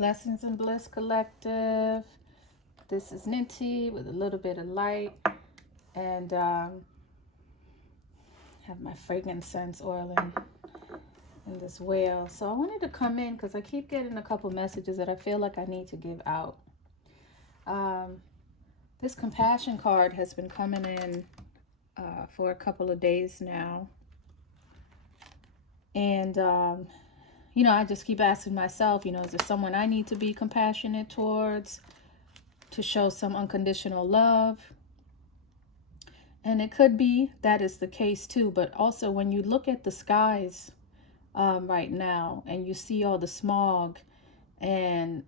Blessings and Bliss Collective. This is NeeDeD with a little bit of light, and have my frankincense oil in this well. So I wanted to come in because I keep getting a couple messages that I feel like I need to give out. This compassion card has been coming in for a couple of days now, and I just keep asking myself, is there someone I need to be compassionate towards, to show some unconditional love? And it could be that is the case too, but also when you look at the skies right now and you see all the smog and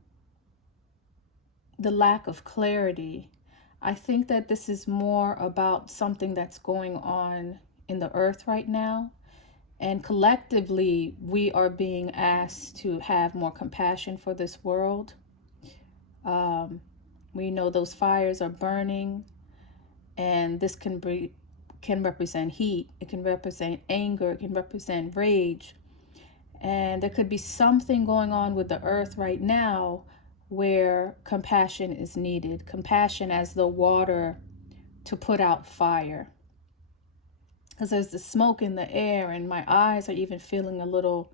the lack of clarity, I think that this is more about something that's going on in the earth right now. And collectively, we are being asked to have more compassion for this world. We know those fires are burning, and this can represent heat. It can represent anger. It can represent rage. And there could be something going on with the earth right now where compassion is needed. Compassion as the water to put out fire. Because there's the smoke in the air, and my eyes are even feeling a little,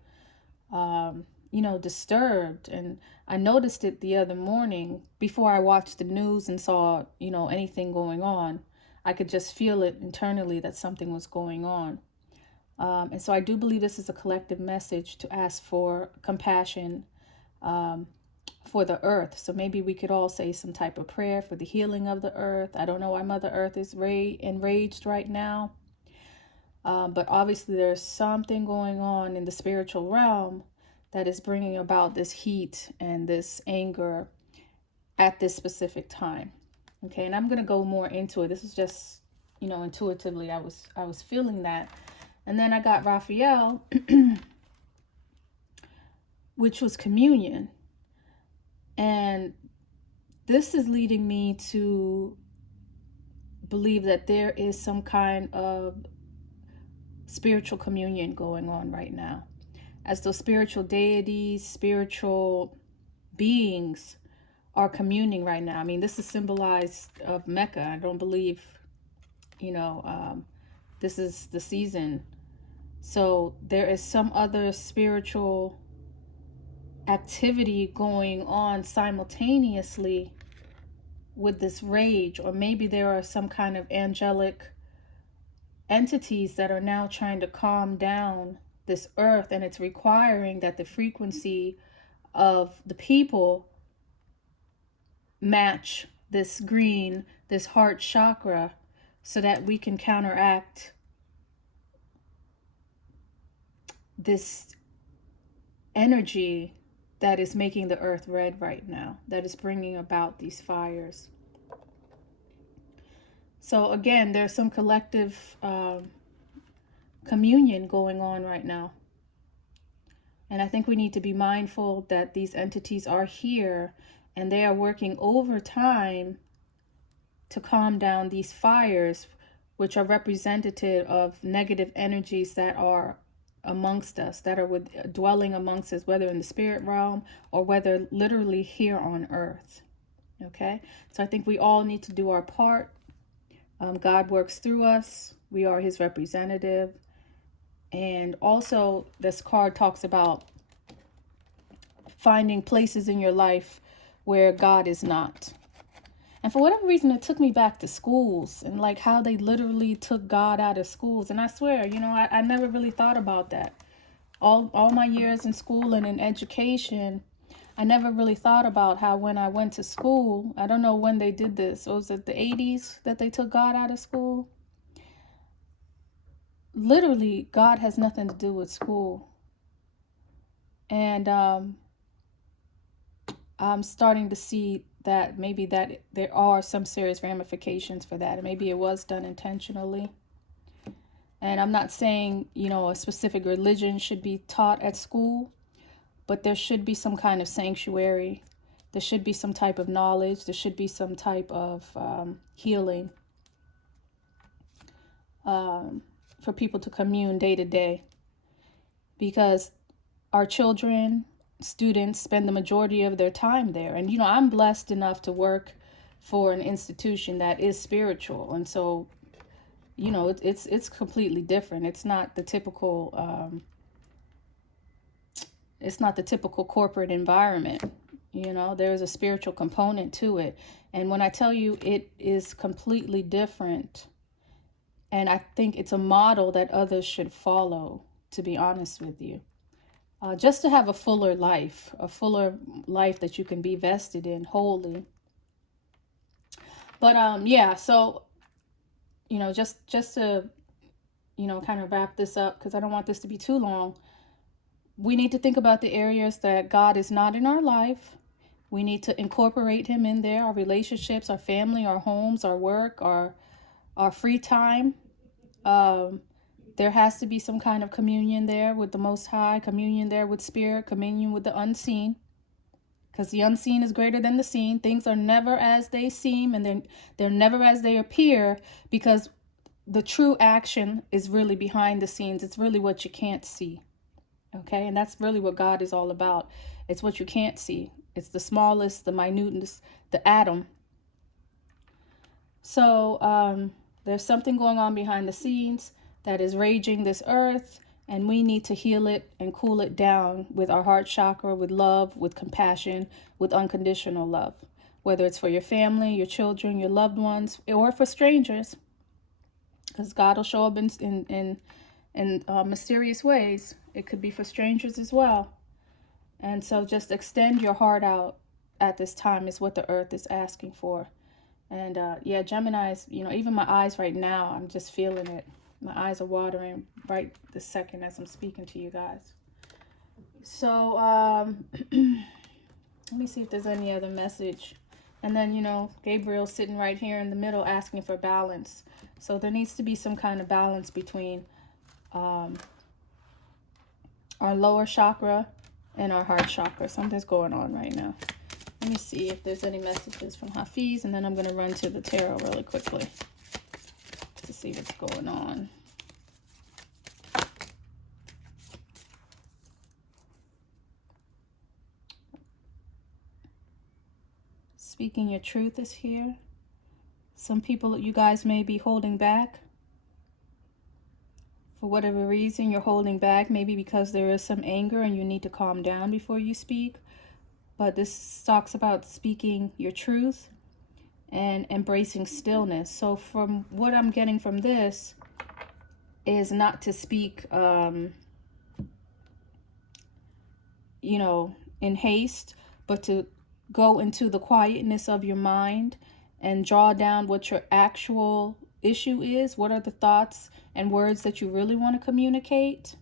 disturbed. And I noticed it the other morning before I watched the news and saw, anything going on. I could just feel it internally that something was going on. And so I do believe this is a collective message to ask for compassion for the earth. So maybe we could all say some type of prayer for the healing of the earth. I don't know why Mother Earth is enraged right now. But obviously there's something going on in the spiritual realm that is bringing about this heat and this anger at this specific time. Okay, and I'm going to go more into it. This is just, intuitively I was feeling that. And then I got Raphael, which was communion. And this is leading me to believe that there is some kind of spiritual communion going on right now, as those spiritual deities, spiritual beings are communing right now. I mean, this is symbolized of Mecca. I don't believe, this is the season. So there is some other spiritual activity going on simultaneously with this rage, or maybe there are some kind of angelic entities that are now trying to calm down this earth, and it's requiring that the frequency of the people match this green, this heart chakra, so that we can counteract this energy that is making the earth red right now, that is bringing about these fires. So again, there's some collective communion going on right now. And I think we need to be mindful that these entities are here and they are working overtime to calm down these fires, which are representative of negative energies that are amongst us, that are dwelling amongst us, whether in the spirit realm or whether literally here on earth. Okay, so I think we all need to do our part. God works through us. We are his representative. And also this card talks about finding places in your life where God is not. And for whatever reason, it took me back to schools and like how they literally took God out of schools. And I swear, I never really thought about that. All my years in school and in education, I never really thought about how when I went to school, I don't know when they did this. Was it the 80s that they took God out of school? Literally, God has nothing to do with school. And I'm starting to see that maybe that there are some serious ramifications for that. And maybe it was done intentionally. And I'm not saying, a specific religion should be taught at school, but there should be some kind of sanctuary. There should be some type of knowledge. There should be some type of healing for people to commune day to day. Because our children, students spend the majority of their time there. And, you know, I'm blessed enough to work for an institution that is spiritual. And so, you know, it's completely different. It's not the typical, it's not the typical corporate environment. You know, there's a spiritual component to it. And when I tell you it is completely different, and I think it's a model that others should follow, to be honest with you. Just to have a fuller life that you can be vested in wholly. But yeah, so, you know, just to, you know, kind of wrap this up, because I don't want this to be too long. We need to think about the areas that God is not in our life. We need to incorporate him in there, our relationships, our family, our homes, our work, our free time. There has to be some kind of communion there with the Most High, communion there with Spirit, communion with the unseen. Because the unseen is greater than the seen. Things are never as they seem, and they're never as they appear, because the true action is really behind the scenes. It's really what you can't see. Okay, and that's really what God is all about. It's what you can't see. It's the smallest, the minutest, the atom. So there's something going on behind the scenes that is raging this earth, and we need to heal it and cool it down with our heart chakra, with love, with compassion, with unconditional love. Whether it's for your family, your children, your loved ones, or for strangers, because God will show up in mysterious ways. It could be for strangers as well. And so just extend your heart out at this time is what the earth is asking for. And yeah, Gemini's, you know, even my eyes right now, I'm just feeling it. My eyes are watering right this second as I'm speaking to you guys. So let me see if there's any other message. And then, you know, Gabriel's sitting right here in the middle asking for balance. So there needs to be some kind of balance between our lower chakra and our heart chakra. Something's going on right now. Let me see if there's any messages from Hafiz, and then I'm going to run to the tarot really quickly to see what's going on. Speaking your truth is here. Some people, you guys may be holding back. For whatever reason, you're holding back, maybe because there is some anger and you need to calm down before you speak. But this talks about speaking your truth and embracing stillness. So from what I'm getting from this is not to speak, you know, in haste, but to go into the quietness of your mind and draw down what your actual issue is. What are the thoughts and words that you really want to communicate?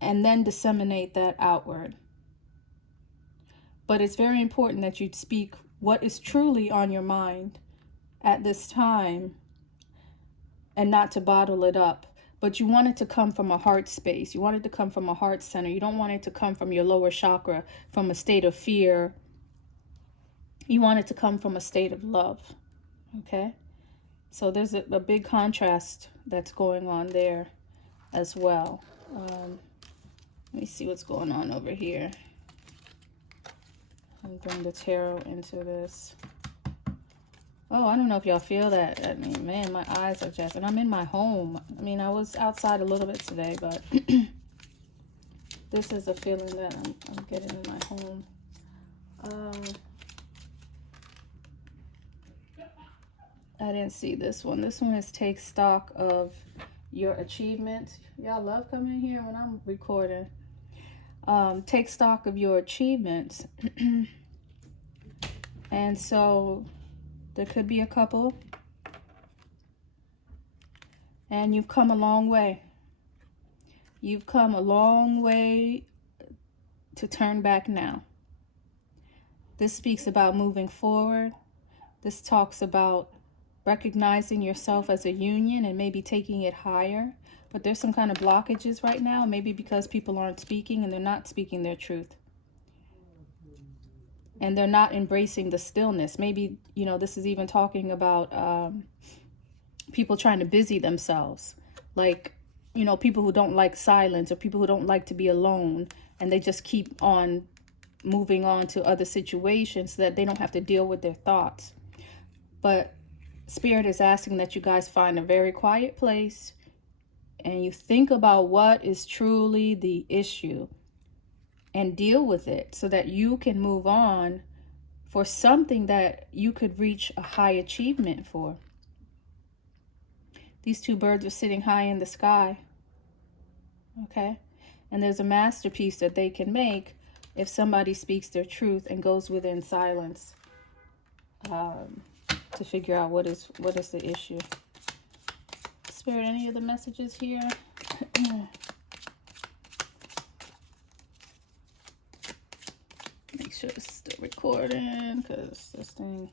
And then disseminate that outward. But it's very important that you speak what is truly on your mind at this time and not to bottle it up. But you want it to come from a heart space. You want it to come from a heart center. You don't want it to come from your lower chakra, from a state of fear. You want it to come from a state of love. Okay? So there's a big contrast that's going on there as well. Let me see what's going on over here. I'll bring the tarot into this. Oh, I don't know if y'all feel that. I mean, man, my eyes are just... And I'm in my home. I mean, I was outside a little bit today, but... this is a feeling that I'm getting in my home. I didn't see this one. This one is take stock of your achievements. Y'all love coming here when I'm recording. Take stock of your achievements. And so there could be a couple, and you've come a long way. You've come a long way to turn back now. This speaks about moving forward. This talks about recognizing yourself as a union and maybe taking it higher. But there's some kind of blockages right now, maybe because people aren't speaking and they're not speaking their truth. And they're not embracing the stillness. Maybe, you know, this is even talking about people trying to busy themselves. Like, you know, people who don't like silence or people who don't like to be alone, and they just keep on moving on to other situations so that they don't have to deal with their thoughts. But Spirit is asking that you guys find a very quiet place and you think about what is truly the issue and deal with it so that you can move on for something that you could reach a high achievement for. These two birds are sitting high in the sky. Okay? And there's a masterpiece that they can make if somebody speaks their truth and goes within silence to figure out what is the issue. Spirit, any of the messages here? Make sure it's still recording because this thing...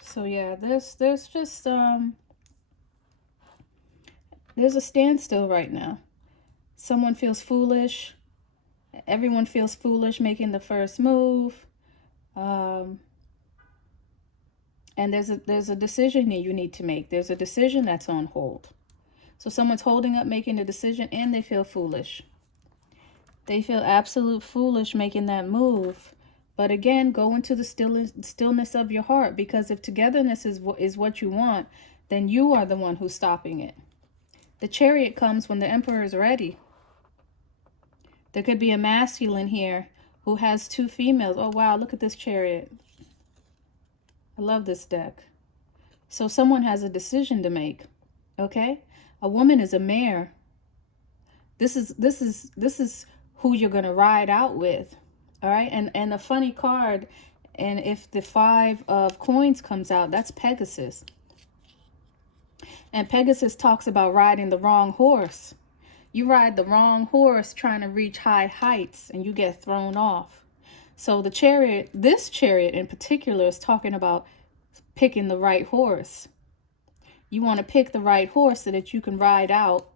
So yeah, there's just there's a standstill right now. Someone feels foolish. Everyone feels foolish making the first move. And there's a decision that you need to make. There's a decision that's on hold. So someone's holding up making a decision and they feel foolish. They feel absolute foolish making that move. But again, go into the stillness of your heart, because if togetherness is what you want, then you are the one who's stopping it. The Chariot comes when the Emperor is ready. There could be a masculine here who has two females. Oh, wow, look at this Chariot. I love this deck. So someone has a decision to make, okay? A woman is a mare. This is who you're going to ride out with. All right, and a funny card, and if the 5 of coins comes out, that's Pegasus. And Pegasus talks about riding the wrong horse. You ride the wrong horse trying to reach high heights and you get thrown off. So the Chariot, this Chariot in particular, is talking about picking the right horse. You want to pick the right horse so that you can ride out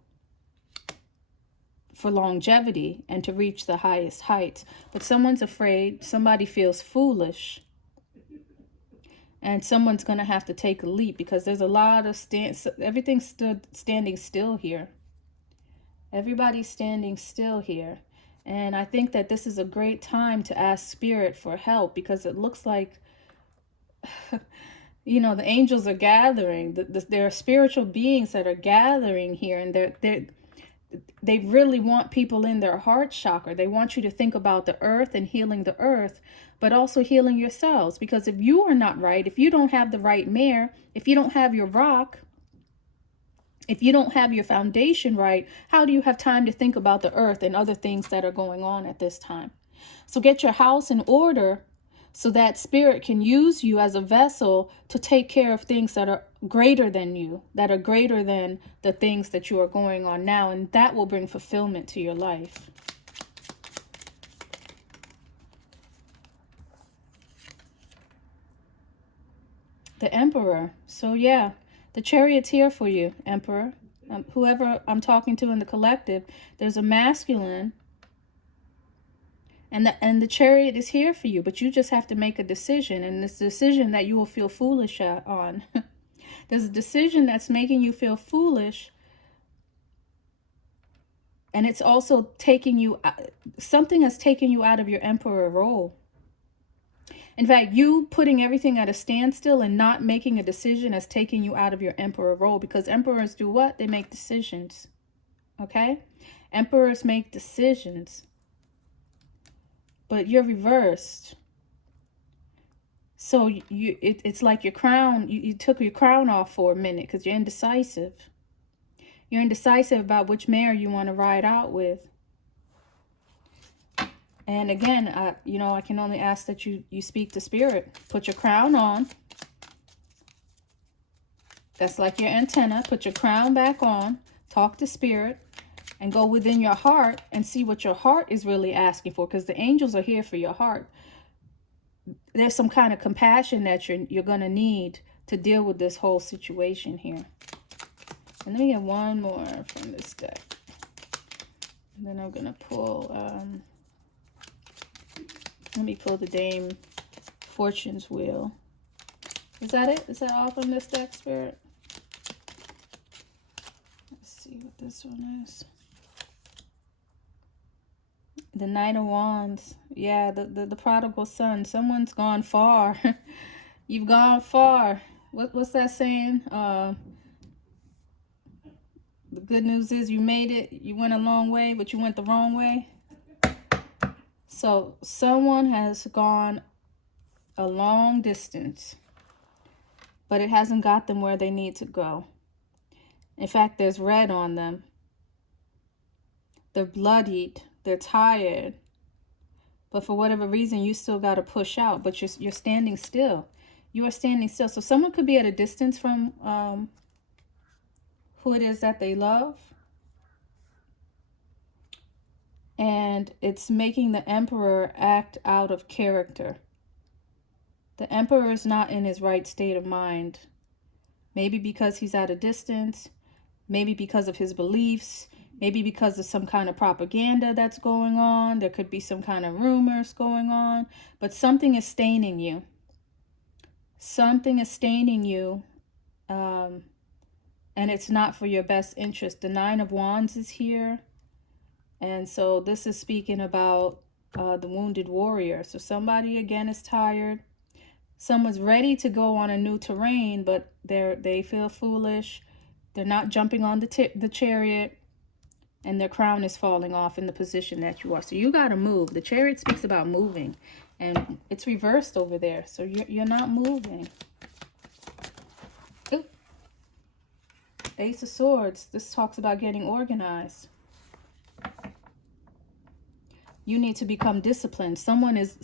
for longevity and to reach the highest heights. But someone's afraid, somebody feels foolish, and someone's going to have to take a leap because there's a lot of everything's standing still here. Everybody's standing still here. And I think that this is a great time to ask Spirit for help, because it looks like you know, the angels are gathering. There are spiritual beings that are gathering here, and they really want people in their heart chakra. They want you to think about the earth and healing the earth, but also healing yourselves. Because if you are not right, if you don't have the right mare, if you don't have your rock, if you don't have your foundation right, how do you have time to think about the earth and other things that are going on at this time? So get your house in order so that Spirit can use you as a vessel to take care of things that are greater than you, that are greater than the things that you are going on now, and that will bring fulfillment to your life. The Emperor. So yeah, the Chariot's here for you, Emperor. Whoever I'm talking to in the collective, there's a masculine, and the Chariot is here for you, but you just have to make a decision, and this decision that you will feel foolish on. There's a decision that's making you feel foolish, and it's also taking you, something has taken you out of your Emperor role. In fact, you putting everything at a standstill and not making a decision has taken you out of your Emperor role, because Emperors do what? They make decisions, okay? Emperors make decisions. But you're reversed. So it's like your crown, you took your crown off for a minute because you're indecisive. You're indecisive about which mare you want to ride out with. And again, I can only ask that you speak to Spirit. Put your crown on. That's like your antenna. Put your crown back on. Talk to Spirit. And go within your heart and see what your heart is really asking for, because the angels are here for your heart. There's some kind of compassion that you're going to need to deal with this whole situation here. And let me get one more from this deck. And then I'm going to pull, let me pull the Dame Fortune's Wheel. Is that it? Is that all from this deck, Spirit? Let's see what this one is. The Knight of Wands. Yeah, the prodigal son. Someone's gone far. You've gone far. What's that saying? The good news is you made it. You went a long way, but you went the wrong way. So someone has gone a long distance, but it hasn't got them where they need to go. In fact, there's red on them. They're bloodied. They're tired. But for whatever reason, you still got to push out. But you're standing still. You are standing still. So someone could be at a distance from who it is that they love. And it's making the Emperor act out of character. The Emperor is not in his right state of mind. Maybe because he's at a distance. Maybe because of his beliefs. Maybe because of some kind of propaganda that's going on. There could be some kind of rumors going on. But something is staining you. Something is staining you. And it's not for your best interest. The Nine of Wands is here. And so this is speaking about the wounded warrior. So somebody, again, is tired. Someone's ready to go on a new terrain, but they feel foolish. They're not jumping on the chariot. And their crown is falling off in the position that you are. So you got to move. The chariot speaks about moving. And it's reversed over there. So you're not moving. Ooh. Ace of Swords. This talks about getting organized. You need to become disciplined. Someone is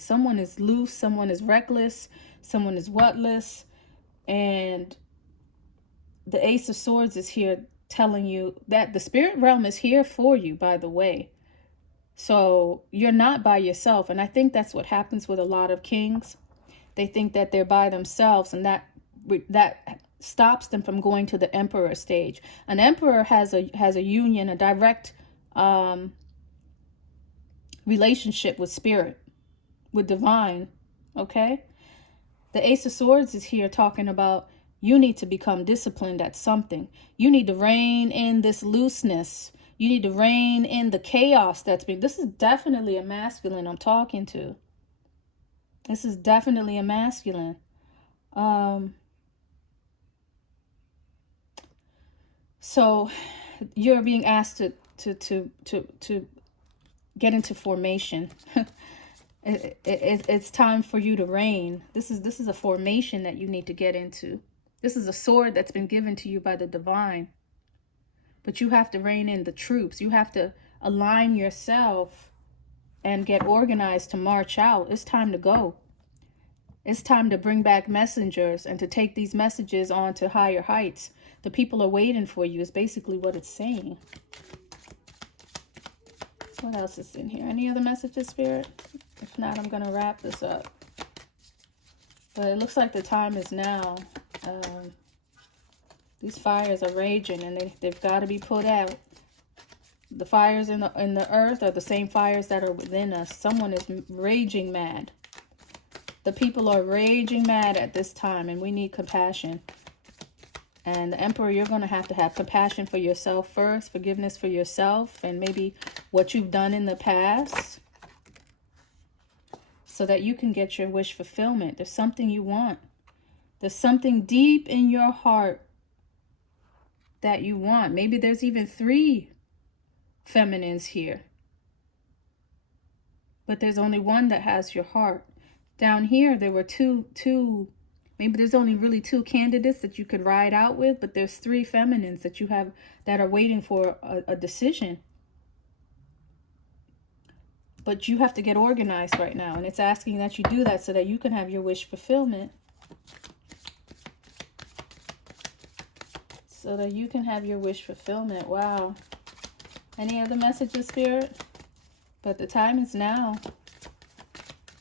loose. Someone is reckless. Someone is whatless. And the Ace of Swords is here telling you that the spirit realm is here for you, by the way. So you're not by yourself. And I think that's what happens with a lot of kings. They think that they're by themselves, and that stops them from going to the Emperor stage. An Emperor has a union, a direct relationship with spirit, with divine. Okay? The Ace of Swords is here talking about you need to become disciplined at something. You need to rein in this looseness. You need to rein in the chaos that's been. This is definitely a masculine I'm talking to. This is definitely a masculine. So you're being asked to get into formation. It's time for you to reign. This is a formation that you need to get into. This is a sword that's been given to you by the divine. But you have to rein in the troops. You have to align yourself and get organized to march out. It's time to go. It's time to bring back messengers and to take these messages on to higher heights. The people are waiting for you is basically what it's saying. What else is in here? Any other messages, Spirit? If not, I'm going to wrap this up. But it looks like the time is now. These fires are raging, and they've got to be put out. The fires in the earth are the same fires that are within us. Someone is raging mad. The people are raging mad at this time, and we need compassion. And the Emperor, you're going to have compassion for yourself first, forgiveness for yourself, and maybe what you've done in the past, so that you can get your wish fulfillment. There's something you want. There's something deep in your heart that you want. Maybe there's even 3 feminines here. But there's only one that has your heart. Down here, there were two. Maybe there's only really 2 candidates that you could ride out with, but there's 3 feminines that you have that are waiting for a decision. But you have to get organized right now, and it's asking that you do that so that you can have your wish fulfillment. So that you can have your wish fulfillment. Wow. Any other messages, Spirit? But the time is now.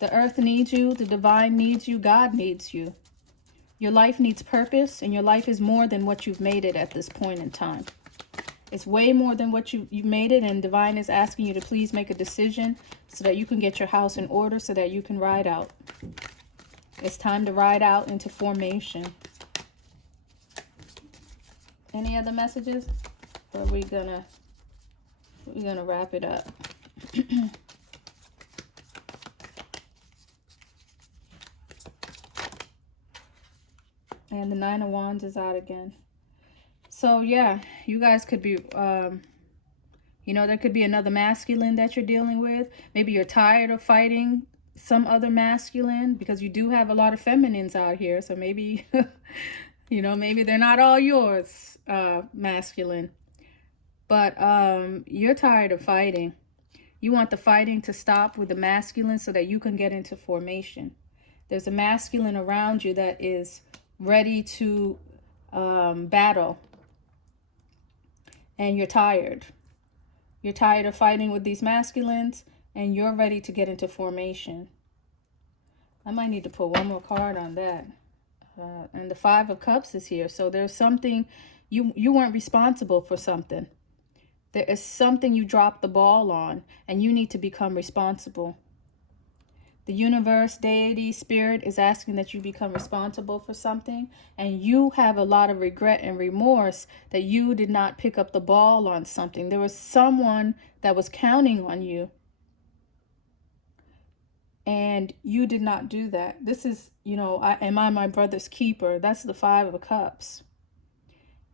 The earth needs you. The divine needs you. God needs you. Your life needs purpose, and your life is more than what you've made it at this point in time. It's way more than what you've made it, and Divine is asking you to please make a decision so that you can get your house in order, so that you can ride out. It's time to ride out into formation. Any other messages? Or are we're gonna wrap it up. And the Nine of Wands is out again. So yeah, you guys could be, you know, there could be another masculine that you're dealing with. Maybe you're tired of fighting some other masculine, because you do have a lot of feminines out here. So maybe, you know, maybe they're not all yours, masculine. But you're tired of fighting. You want the fighting to stop with the masculine so that you can get into formation. There's a masculine around you that is ready to battle. And you're tired. You're tired of fighting with these masculines, and you're ready to get into formation. I might need to put one more card on that. And the Five of Cups is here. So there's something, you weren't responsible for something. There is something you dropped the ball on, and you need to become responsible. The universe, deity, spirit is asking that you become responsible for something, and you have a lot of regret and remorse that you did not pick up the ball on something. There was someone that was counting on you, and you did not do that. This is, you know, am I my brother's keeper? That's the Five of Cups.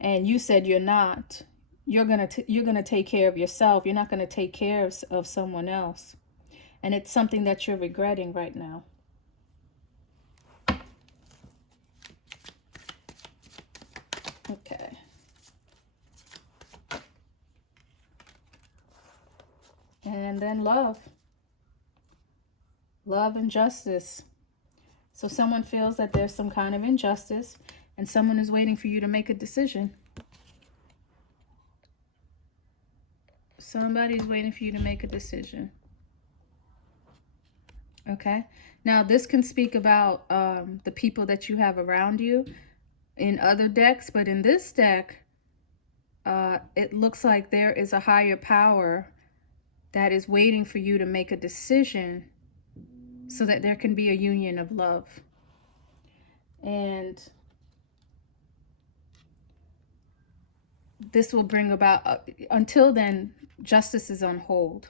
And you said you're not. You're gonna take care of yourself. You're not gonna take care of someone else. And it's something that you're regretting right now. Okay. And then love. Love and justice. So someone feels that there's some kind of injustice, and someone is waiting for you to make a decision. Somebody's waiting for you to make a decision. Okay. Now, this can speak about the people that you have around you in other decks, but in this deck, it looks like there is a higher power that is waiting for you to make a decision so that there can be a union of love. And this will bring about, until then, justice is on hold.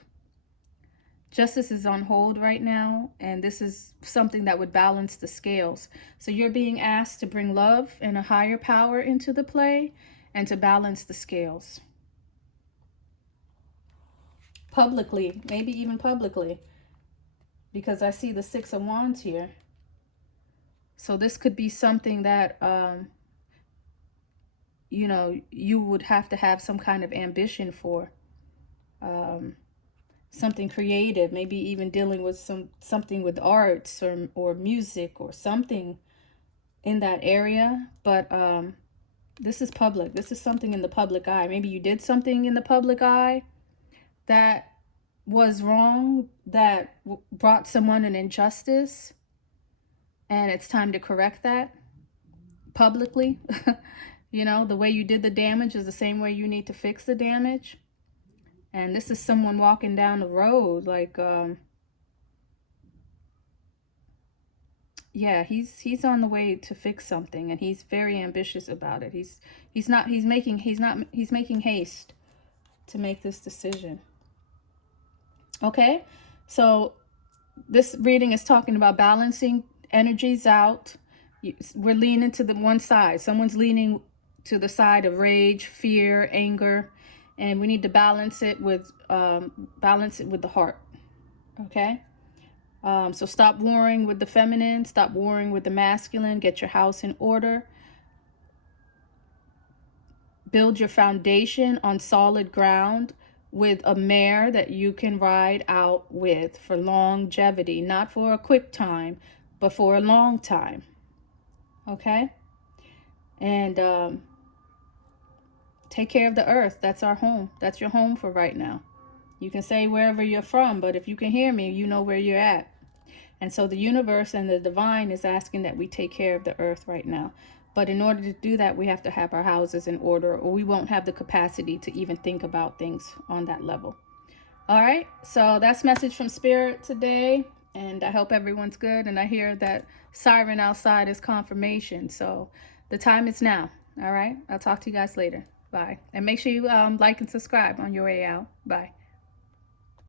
Justice is on hold right now, and this is something that would balance the scales. So you're being asked to bring love and a higher power into the play and to balance the scales. Publicly, maybe even publicly, because I see the Six of Wands here. So this could be something that, you know, you would have to have some kind of ambition for. Something creative, maybe even dealing with something with arts or music or something in that area. But this is public. This is something in the public eye. Maybe you did something in the public eye that was wrong, that brought someone an injustice, and it's time to correct that publicly. You know, the way you did the damage is the same way you need to fix the damage. And this is someone walking down the road, like, yeah, he's on the way to fix something, and he's very ambitious about it. He's making haste to make this decision. Okay, so this reading is talking about balancing energies out. We're leaning to the one side. Someone's leaning to the side of rage, fear, anger. And we need to balance it with the heart. Okay. So stop warring with the feminine. Stop warring with the masculine. Get your house in order. Build your foundation on solid ground with a mare that you can ride out with for longevity. Not for a quick time, but for a long time. Okay. And take care of the earth. That's our home. That's your home for right now. You can say wherever you're from, but if you can hear me, you know where you're at. And so the universe and the divine is asking that we take care of the earth right now. But in order to do that, we have to have our houses in order, or we won't have the capacity to even think about things on that level. All right, so that's message from Spirit today, and I hope everyone's good. And I hear that siren outside is confirmation, so the time is now. All right, I'll talk to you guys later. Bye. And make sure you like and subscribe on your way out. Bye.